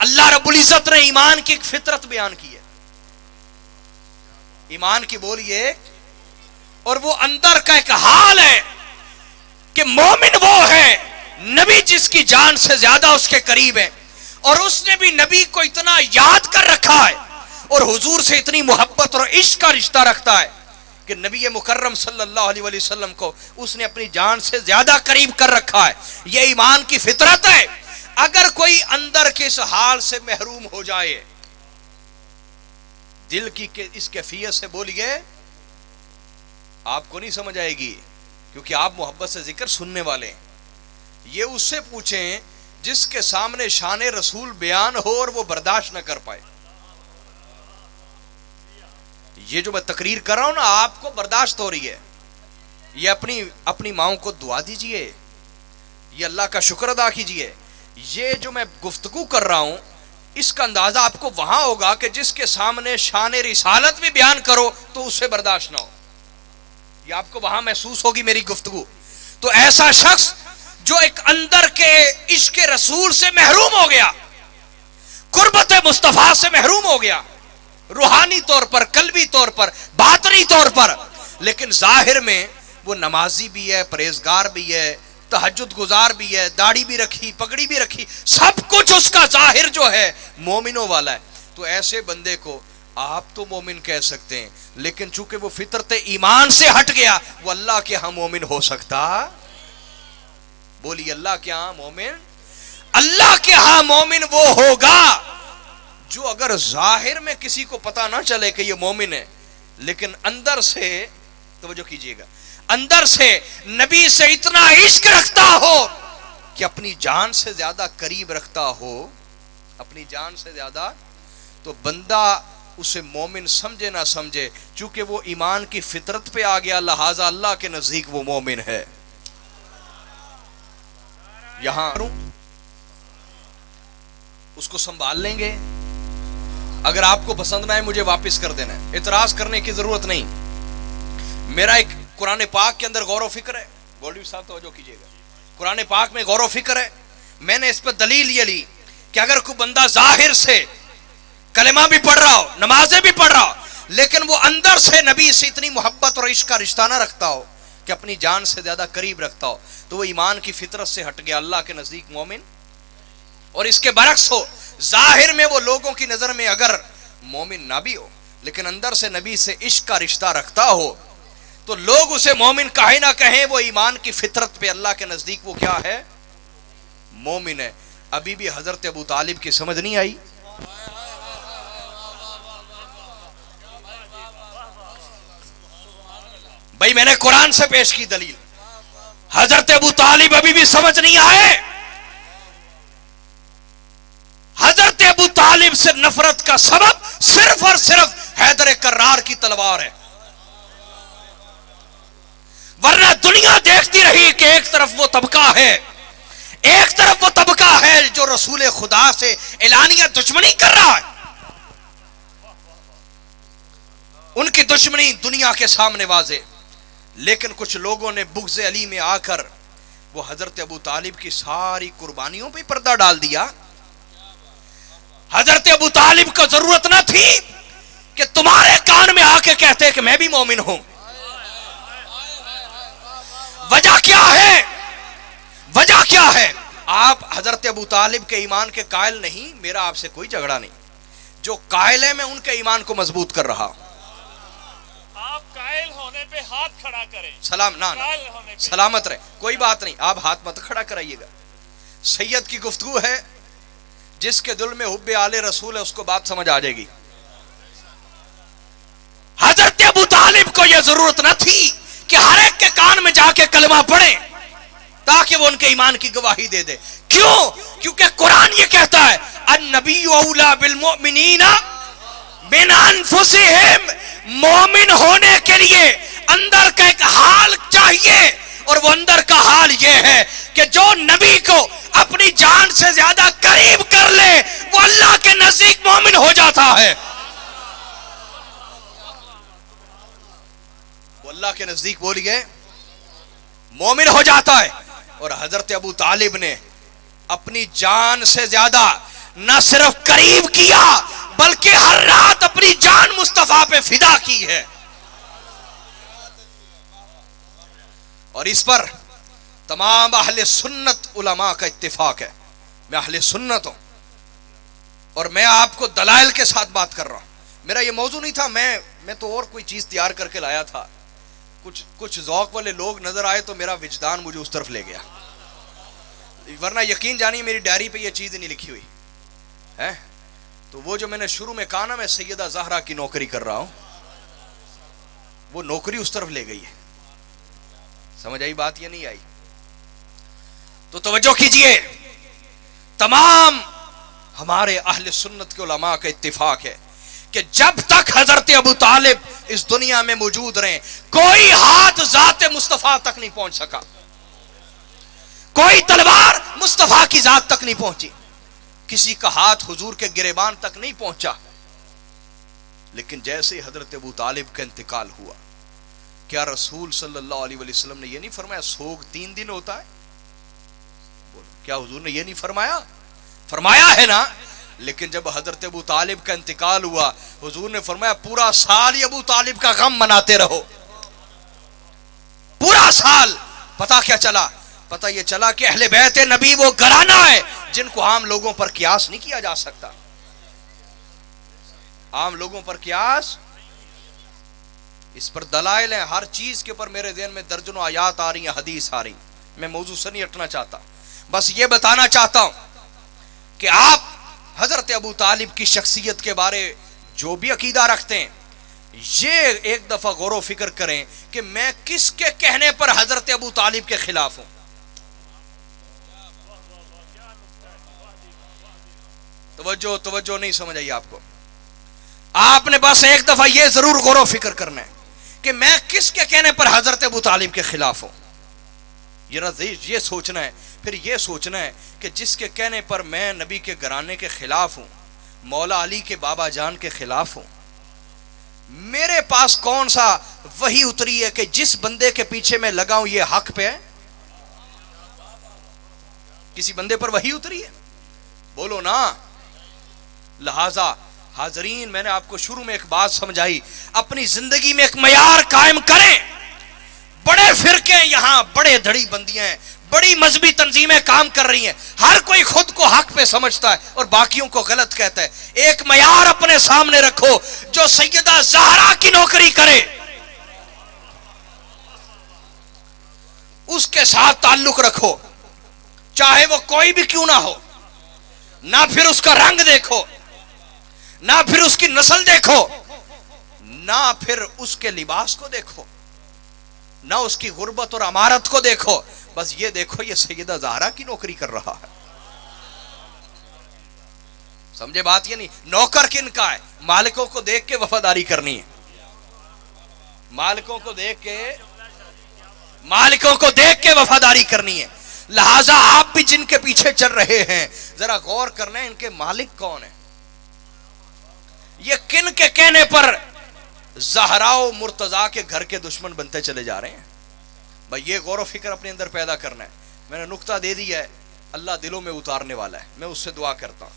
اللہ رب العزت نے ایمان کی ایک فطرت بیان کی ہے، ایمان کی بولیے، اور وہ اندر کا ایک حال ہے کہ مومن وہ ہے نبی جس کی جان سے زیادہ اس کے قریب ہے، اور اس نے بھی نبی کو اتنا یاد کر رکھا ہے اور حضور سے اتنی محبت اور عشق کا رشتہ رکھتا ہے کہ نبی مکرم صلی اللہ علیہ وسلم کو اس نے اپنی جان سے زیادہ قریب کر رکھا ہے۔ یہ ایمان کی فطرت ہے۔ اگر کوئی اندر کے اس حال سے محروم ہو جائے، دل کی اس کیفیت سے بولیے، آپ کو نہیں سمجھ آئے گی، کیونکہ آپ محبت سے ذکر سننے والے ہیں۔ یہ اس سے پوچھیں جس کے سامنے شان رسول بیان ہو اور وہ برداشت نہ کر پائے۔ یہ جو میں تقریر کر رہا ہوں نا، آپ کو برداشت ہو رہی ہے، یہ اپنی ماؤں کو دعا دیجئے، یہ اللہ کا شکر ادا کیجئے۔ یہ جو میں گفتگو کر رہا ہوں اس کا اندازہ آپ کو وہاں ہوگا کہ جس کے سامنے شان رسالت بھی بیان کرو تو اس سے برداشت نہ ہو، یہ آپ کو وہاں محسوس ہوگی میری گفتگو۔ تو ایسا شخص جو ایک اندر کے عشق رسول سے محروم ہو گیا، قربت مصطفیٰ سے محروم ہو گیا، روحانی طور پر، قلبی طور پر، باطنی طور پر، لیکن ظاہر میں وہ نمازی بھی ہے، پرہیزگار بھی ہے، تہجد گزار بھی ہے، داڑھی بھی رکھی، پگڑی بھی رکھی، سب کچھ اس کا ظاہر جو ہے مومنوں والا ہے، تو ایسے بندے کو آپ تو مومن کہہ سکتے ہیں، لیکن چونکہ وہ فطرت ایمان سے ہٹ گیا، وہ اللہ کے ہاں مومن ہو سکتا؟ بولی اللہ کے ہاں مومن؟ اللہ کے ہاں مومن وہ ہوگا جو اگر ظاہر میں کسی کو پتا نہ چلے کہ یہ مومن ہے، لیکن اندر سے، توجہ کیجئے گا، اندر سے نبی سے اتنا عشق رکھتا ہو کہ اپنی جان سے زیادہ قریب رکھتا ہو، اپنی جان سے زیادہ، تو بندہ اسے مومن سمجھے نہ سمجھے، چونکہ وہ ایمان کی فطرت پہ آ گیا، لہذا اللہ کے نزدیک وہ مومن ہے۔ یہاں اس کو سنبھال لیں گے، اگر آپ کو پسند نہ ہے مجھے واپس کر دینا ہے، اعتراض کرنے کی ضرورت نہیں۔ میرا ایک قرآن پاک کے اندر غور و فکر ہے، گولڈی صاحب توجہ کیجئے گا، قرآن پاک میں غور و فکر ہے، میں نے اس پر دلیل یہ لی کہ اگر کوئی بندہ ظاہر سے کلمہ بھی پڑھ رہا ہو، نمازیں بھی پڑھ رہا ہو، لیکن وہ اندر سے نبی سے اتنی محبت اور عشق کا رشتہ نہ رکھتا ہو کہ اپنی جان سے زیادہ قریب رکھتا ہو، تو وہ ایمان کی فطرت سے ہٹ گیا، اللہ کے نزدیک مومن۔ اور اس کے برعکس ہو، ظاہر میں وہ لوگوں کی نظر میں اگر مومن نہ بھی ہو لیکن اندر سے نبی سے عشق کا رشتہ رکھتا ہو، تو لوگ اسے مومن کہے نہ کہیں، وہ ایمان کی فطرت پہ اللہ کے نزدیک وہ کیا ہے؟ مومن ہے۔ ابھی بھی حضرت ابو طالب کی سمجھ نہیں آئی؟ بھائی میں نے قرآن سے پیش کی دلیل، حضرت ابو طالب ابھی بھی سمجھ نہیں آئے؟ حضرت ابو طالب سے نفرت کا سبب صرف اور صرف حیدر کرار کی تلوار ہے، ورنہ دنیا دیکھتی رہی کہ ایک طرف وہ طبقہ ہے، ایک طرف وہ طبقہ ہے جو رسول خدا سے اعلانیہ دشمنی کر رہا ہے، ان کی دشمنی دنیا کے سامنے واضح، لیکن کچھ لوگوں نے بغض علی میں آ کر وہ حضرت ابو طالب کی ساری قربانیوں پہ پردہ ڈال دیا۔ حضرت ابو طالب کو ضرورت نہ تھی کہ تمہارے کان میں آ کے کہتے کہ میں بھی مومن ہوں۔ وجہ کیا ہے؟ وجہ کیا ہے؟ آپ حضرت ابو طالب کے ایمان کے قائل نہیں، میرا آپ سے کوئی جھگڑا نہیں، جو قائل ہے میں ان کے ایمان کو مضبوط کر رہا ہوں۔ آپ قائل ہونے پہ ہاتھ کھڑا کریں، سلام نہ سلامت رہے، کوئی بات نہیں، آپ ہاتھ مت کھڑا کرائیے گا۔ سید کی گفتگو ہے، جس کے دل میں حب آل رسول ہے اس کو بات سمجھ آ جائے گی۔ حضرت ابو طالب کو یہ ضرورت نہ تھی کہ ہر ایک کے کان میں جا کے کلمہ پڑھیں تاکہ وہ ان کے ایمان کی گواہی دے دے۔ کیوں؟ کیونکہ قرآن یہ کہتا ہے النبی اولا بالمؤمنین من انفسہم، مومن ہونے کے لیے اندر کا ایک حال چاہیے، اور وہ اندر کا حال یہ ہے کہ جو نبی کو اپنی جان سے زیادہ قریب کر لے وہ اللہ کے نزدیک مومن ہو جاتا ہے، وہ اللہ کے نزدیک بولیے مومن ہو جاتا ہے۔ اور حضرت ابو طالب نے اپنی جان سے زیادہ نہ صرف قریب کیا بلکہ ہر رات اپنی جان مصطفیٰ پہ فدا کی ہے. اور اس پر تمام اہل سنت علماء کا اتفاق ہے. میں اہل سنت ہوں اور میں آپ کو دلائل کے ساتھ بات کر رہا ہوں. میرا یہ موضوع نہیں تھا, میں تو اور کوئی چیز تیار کر کے لایا تھا. کچھ ذوق والے لوگ نظر آئے تو میرا وجدان مجھے اس طرف لے گیا, ورنہ یقین جانی میری ڈائری پہ یہ چیز نہیں لکھی ہوئی ہے. تو وہ جو میں نے شروع میں کہا نا میں سیدہ زہرا کی نوکری کر رہا ہوں, وہ نوکری اس طرف لے گئی ہے. سمجھ آئی بات یا نہیں آئی؟ تو توجہ کیجئے, تمام ہمارے اہل سنت کے علماء کا اتفاق ہے کہ جب تک حضرت ابو طالب اس دنیا میں موجود رہے کوئی ہاتھ ذات مصطفیٰ تک نہیں پہنچ سکا, کوئی تلوار مصطفیٰ کی ذات تک نہیں پہنچی, کسی کا ہاتھ حضور کے گریبان تک نہیں پہنچا. لیکن جیسے ہی حضرت ابو طالب کا انتقال ہوا, کیا رسول صلی اللہ علیہ وسلم نے یہ نہیں فرمایا سوگ 3 دن ہوتا ہے؟ کیا حضور نے یہ نہیں فرمایا؟ فرمایا ہے نا. لیکن جب حضرت ابو طالب کا انتقال ہوا حضور نے فرمایا پورا سال ہی ابو طالب کا غم مناتے رہو, پورا سال. پتہ کیا چلا؟ پتہ یہ چلا کہ اہل بیت نبی وہ گھرانہ ہے جن کو عام لوگوں پر قیاس نہیں کیا جا سکتا. عام لوگوں پر قیاس, اس پر دلائل ہیں ہر چیز کے اوپر. میرے ذہن میں درجنوں آیات آ رہی ہیں, حدیث آ رہی. میں موضوع سے نہیں ہٹنا چاہتا, بس یہ بتانا چاہتا ہوں کہ آپ حضرت ابو طالب کی شخصیت کے بارے جو بھی عقیدہ رکھتے ہیں, یہ ایک دفعہ غور و فکر کریں کہ میں کس کے کہنے پر حضرت ابو طالب کے خلاف ہوں. توجہ نہیں سمجھ آئی آپ کو؟ آپ نے بس ایک دفعہ یہ ضرور غور و فکر کرنا ہے کہ میں کس کے کہنے پر حضرت ابو طالب کے خلاف ہوں. یہ سوچنا ہے, پھر یہ سوچنا ہے کہ جس کے کہنے پر میں نبی کے گھرانے کے خلاف ہوں, مولا علی کے بابا جان کے خلاف ہوں, میرے پاس کون سا وحی اتری ہے کہ جس بندے کے پیچھے میں لگا ہوں یہ حق پہ ہے؟ کسی بندے پر وحی اتری ہے؟ بولو نا. لہذا حاضرین, میں نے آپ کو شروع میں ایک بات سمجھائی, اپنی زندگی میں ایک معیار قائم کریں. بڑے فرقے یہاں, بڑے دھڑی بندیاں ہیں, بڑی مذہبی تنظیمیں کام کر رہی ہیں, ہر کوئی خود کو حق پہ سمجھتا ہے اور باقیوں کو غلط کہتا ہے. ایک معیار اپنے سامنے رکھو, جو سیدہ زہرا کی نوکری کرے اس کے ساتھ تعلق رکھو, چاہے وہ کوئی بھی کیوں نہ ہو. نہ پھر اس کا رنگ دیکھو, نہ پھر اس کی نسل دیکھو, نہ پھر اس کے لباس کو دیکھو, نہ اس کی غربت اور امارت کو دیکھو. بس یہ دیکھو یہ سیدہ زہرا کی نوکری کر رہا ہے. سمجھے بات؟ یہ نہیں. نوکر کن کا ہے؟ مالکوں کو دیکھ کے وفاداری کرنی ہے, مالکوں کو دیکھ کے وفاداری کرنی ہے. لہذا آپ بھی جن کے پیچھے چل رہے ہیں ذرا غور کرنا ہے ان کے مالک کون ہیں, یہ کن کے کہنے پر زہرا و مرتضیٰ کے گھر کے دشمن بنتے چلے جا رہے ہیں. بھائی یہ غور و فکر اپنے اندر پیدا کرنا ہے. میں نے نقطہ دے دیا ہے, اللہ دلوں میں اتارنے والا ہے, میں اس سے دعا کرتا ہوں.